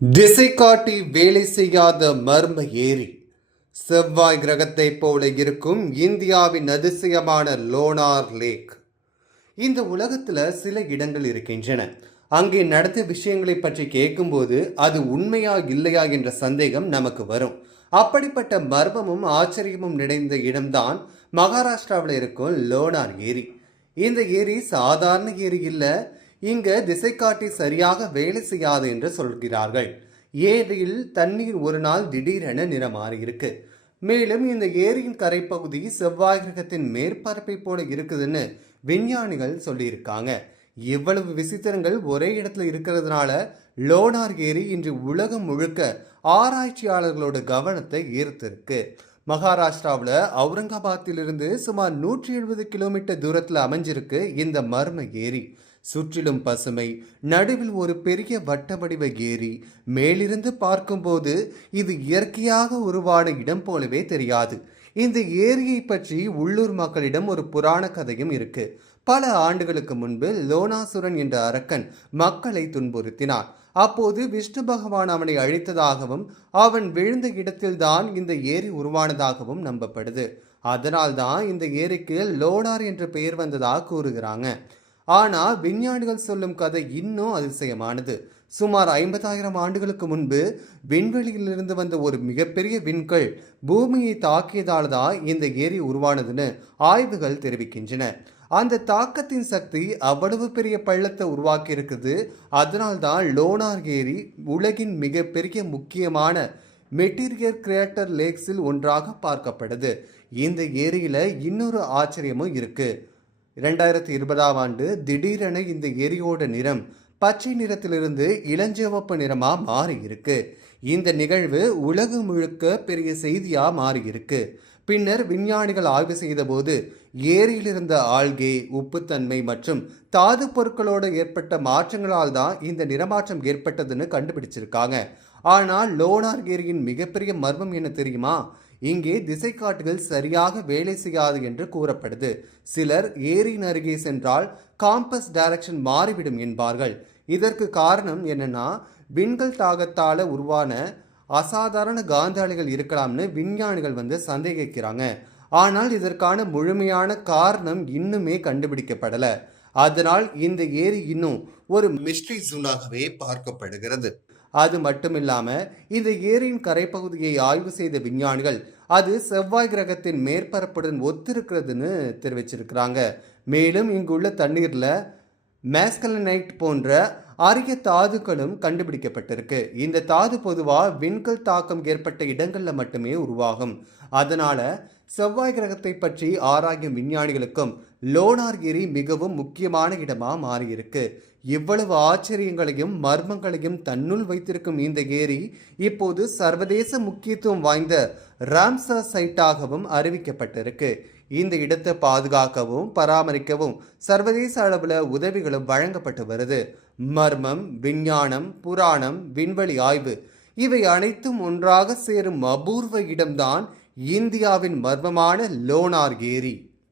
திசை காட்டி வேலை செய்யாத மர்ம ஏரி. செவ்வாய் கிரகத்தைப் போல இருக்கும் இந்தியாவின் அதிசயமான லோனார் லேக். இந்த உலகத்துல சில இடங்கள் இருக்கின்றன. அங்கே நடந்த விஷயங்களை பற்றி கேட்கும்போது அது உண்மையா இல்லையா என்ற சந்தேகம் நமக்கு வரும். அப்படிப்பட்ட மர்மமும் ஆச்சரியமும் நிறைந்த இடம்தான் மகாராஷ்டிராவில் இருக்கும் லோனார் ஏரி. இந்த ஏரி சாதாரண ஏரி இல்லை. இங்க திசை காட்டி சரியாக வேலை செய்யாது என்று சொல்கிறார்கள். ஏரியில் தண்ணீர் ஒரு நாள் திடீரென நிறம் மாறியிருக்கு. மேலும் இந்த ஏரியின் கரைப்பகுதி செவ்வாய் கிரகத்தின் மேற்பரப்பை போல இருக்குதுன்னு விஞ்ஞானிகள் சொல்லியிருக்காங்க. இவ்வளவு விசித்திரங்கள் ஒரே இடத்துல இருக்கிறதுனால லோனார் ஏரி இன்று உலகம் முழுக்க ஆராய்ச்சியாளர்களோட கவனத்தை ஈர்த்திருக்கு. மகாராஷ்டிராவில் அவுரங்காபாத்திலிருந்து சுமார் 170 கிலோமீட்டர் தூரத்தில் அமைஞ்சிருக்கு இந்த மர்ம ஏரி. சுற்றிலும் பசுமை, நடுவில் ஒரு பெரிய வட்ட வடிவ ஏரி. மேலிருந்து பார்க்கும்போது இது இயற்கையாக உருவான இடம் போலவே தெரியாது. இந்த ஏரியை பற்றி உள்ளூர் மக்களிடம் ஒரு புராண கதையும் இருக்கு. பல ஆண்டுகளுக்கு முன்பு லோனாசுரன் என்ற அரக்கன் மக்களை துன்புறுத்தினான். அப்போது விஷ்ணு பகவான் அவனை அழித்ததாகவும் அவன் விழுந்த இடத்தில்தான் இந்த ஏரி உருவானதாகவும் நம்பப்படுது. அதனால்தான் இந்த ஏரிக்கு லோனார் என்ற பெயர் வந்ததாக கூறுகிறாங்க. ஆனா விஞ்ஞானிகள் சொல்லும் கதை இன்னும் அதிசயமானது. சுமார் 50,000 ஆண்டுகளுக்கு முன்பு விண்வெளியிலிருந்து வந்த ஒரு மிகப்பெரிய விண்கல் பூமியை தாக்கியதால் தான் இந்த ஏரி உருவானதுன்னு ஆய்வுகள் தெரிவிக்கின்றன. அந்த தாக்கத்தின் சக்தி அவ்வளவு பெரிய பள்ளத்தை உருவாக்கி இருக்குது. அதனால்தான் லோனார் ஏரி உலகின் மிகப்பெரிய முக்கியமான மெட்டீரியல் கிரியேட்டர் லேக்ஸில் ஒன்றாக பார்க்கப்படுது. இந்த ஏரியில இன்னொரு ஆச்சரியமும் இருக்கு. 2020ஆம் ஆண்டு திடீரென இந்த ஏரியோட நிறம் பச்சை நிறத்திலிருந்து இளஞ்சிவப்பு நிறமா மாறி இருக்கு. இந்த நிகழ்வு உலகம் முழுக்க பெரிய செய்தியா மாறி இருக்கு. பின்னர் விஞ்ஞானிகள் ஆய்வு செய்த போது ஏரியில் இருந்த ஆல்கே, உப்புத்தன்மை மற்றும் தாது பொருட்களோடு ஏற்பட்ட மாற்றங்களால் தான் இந்த நிறமாற்றம் ஏற்பட்டதுன்னு கண்டுபிடிச்சிருக்காங்க. ஆனால் லோனார் ஏரியின் மிகப்பெரிய மர்மம் என்ன தெரியுமா? இங்கே திசை காட்டுகள் சரியாக வேலை செய்யாது என்று கூறப்படுது. சிலர் ஏரியின் அருகே சென்றால் காம்பஸ் டைரக்ஷன் மாறிவிடும் என்பார்கள். இதற்கு காரணம் என்னன்னா, விண்கல் தாகத்தால உருவான அசாதாரண காந்த அலைகள் இருக்கலாம்னு விஞ்ஞானிகள் சந்தேகிக்கிறாங்க. ஆனால் இதற்கான முழுமையான காரணம் இன்னுமே கண்டுபிடிக்கப்படல. அதனால் இந்த ஏரி இன்னும் ஒரு மிஸ்ட்ரி ஜோனாகவே பார்க்கப்படுகிறது. அது மட்டுமில்லாம இந்த ஏரியின் கரைப்பகுதியை ஆய்வு செய்த விஞ்ஞானிகள் அது செவ்வாய் கிரகத்தின் மேற்பரப்புடன் ஒத்திருக்கிறதுன்னு தெரிவிச்சிருக்கிறாங்க. மேலும் இங்குள்ள தண்ணீர்ல மேஸ்கலனைட் போன்ற அரிய தாதுக்களும் கண்டுபிடிக்கப்பட்டிருக்கு. இந்த தாது பொதுவா விண்கல் தாக்கம் ஏற்பட்ட இடங்கள்ல மட்டுமே உருவாகும். அதனால செவ்வாய் கிரகத்தை பற்றி ஆராயும் விஞ்ஞானிகளுக்கும் லோனார் ஏரி மிகவும் முக்கியமான இடமா மாறியிருக்கு. இவ்வளவு ஆச்சரியங்களையும் மர்மங்களையும் தன்னுள் வைத்திருக்கும் இந்த ஏரி இப்போது சர்வதேச முக்கியத்துவம் வாய்ந்த ராம்சர் சைட்டாகவும் அறிவிக்கப்பட்டிருக்கு. இந்த இடத்தை பாதுகாக்கவும் பராமரிக்கவும் சர்வதேச அளவில் உதவிகளும் வழங்கப்பட்டு வருது. மர்மம், விஞ்ஞானம், புராணம், விண்வெளி ஆய்வு இவை அனைத்தும் ஒன்றாக சேரும் அபூர்வ இடம்தான் இந்தியாவின் மர்மமான லோனார் ஏரி.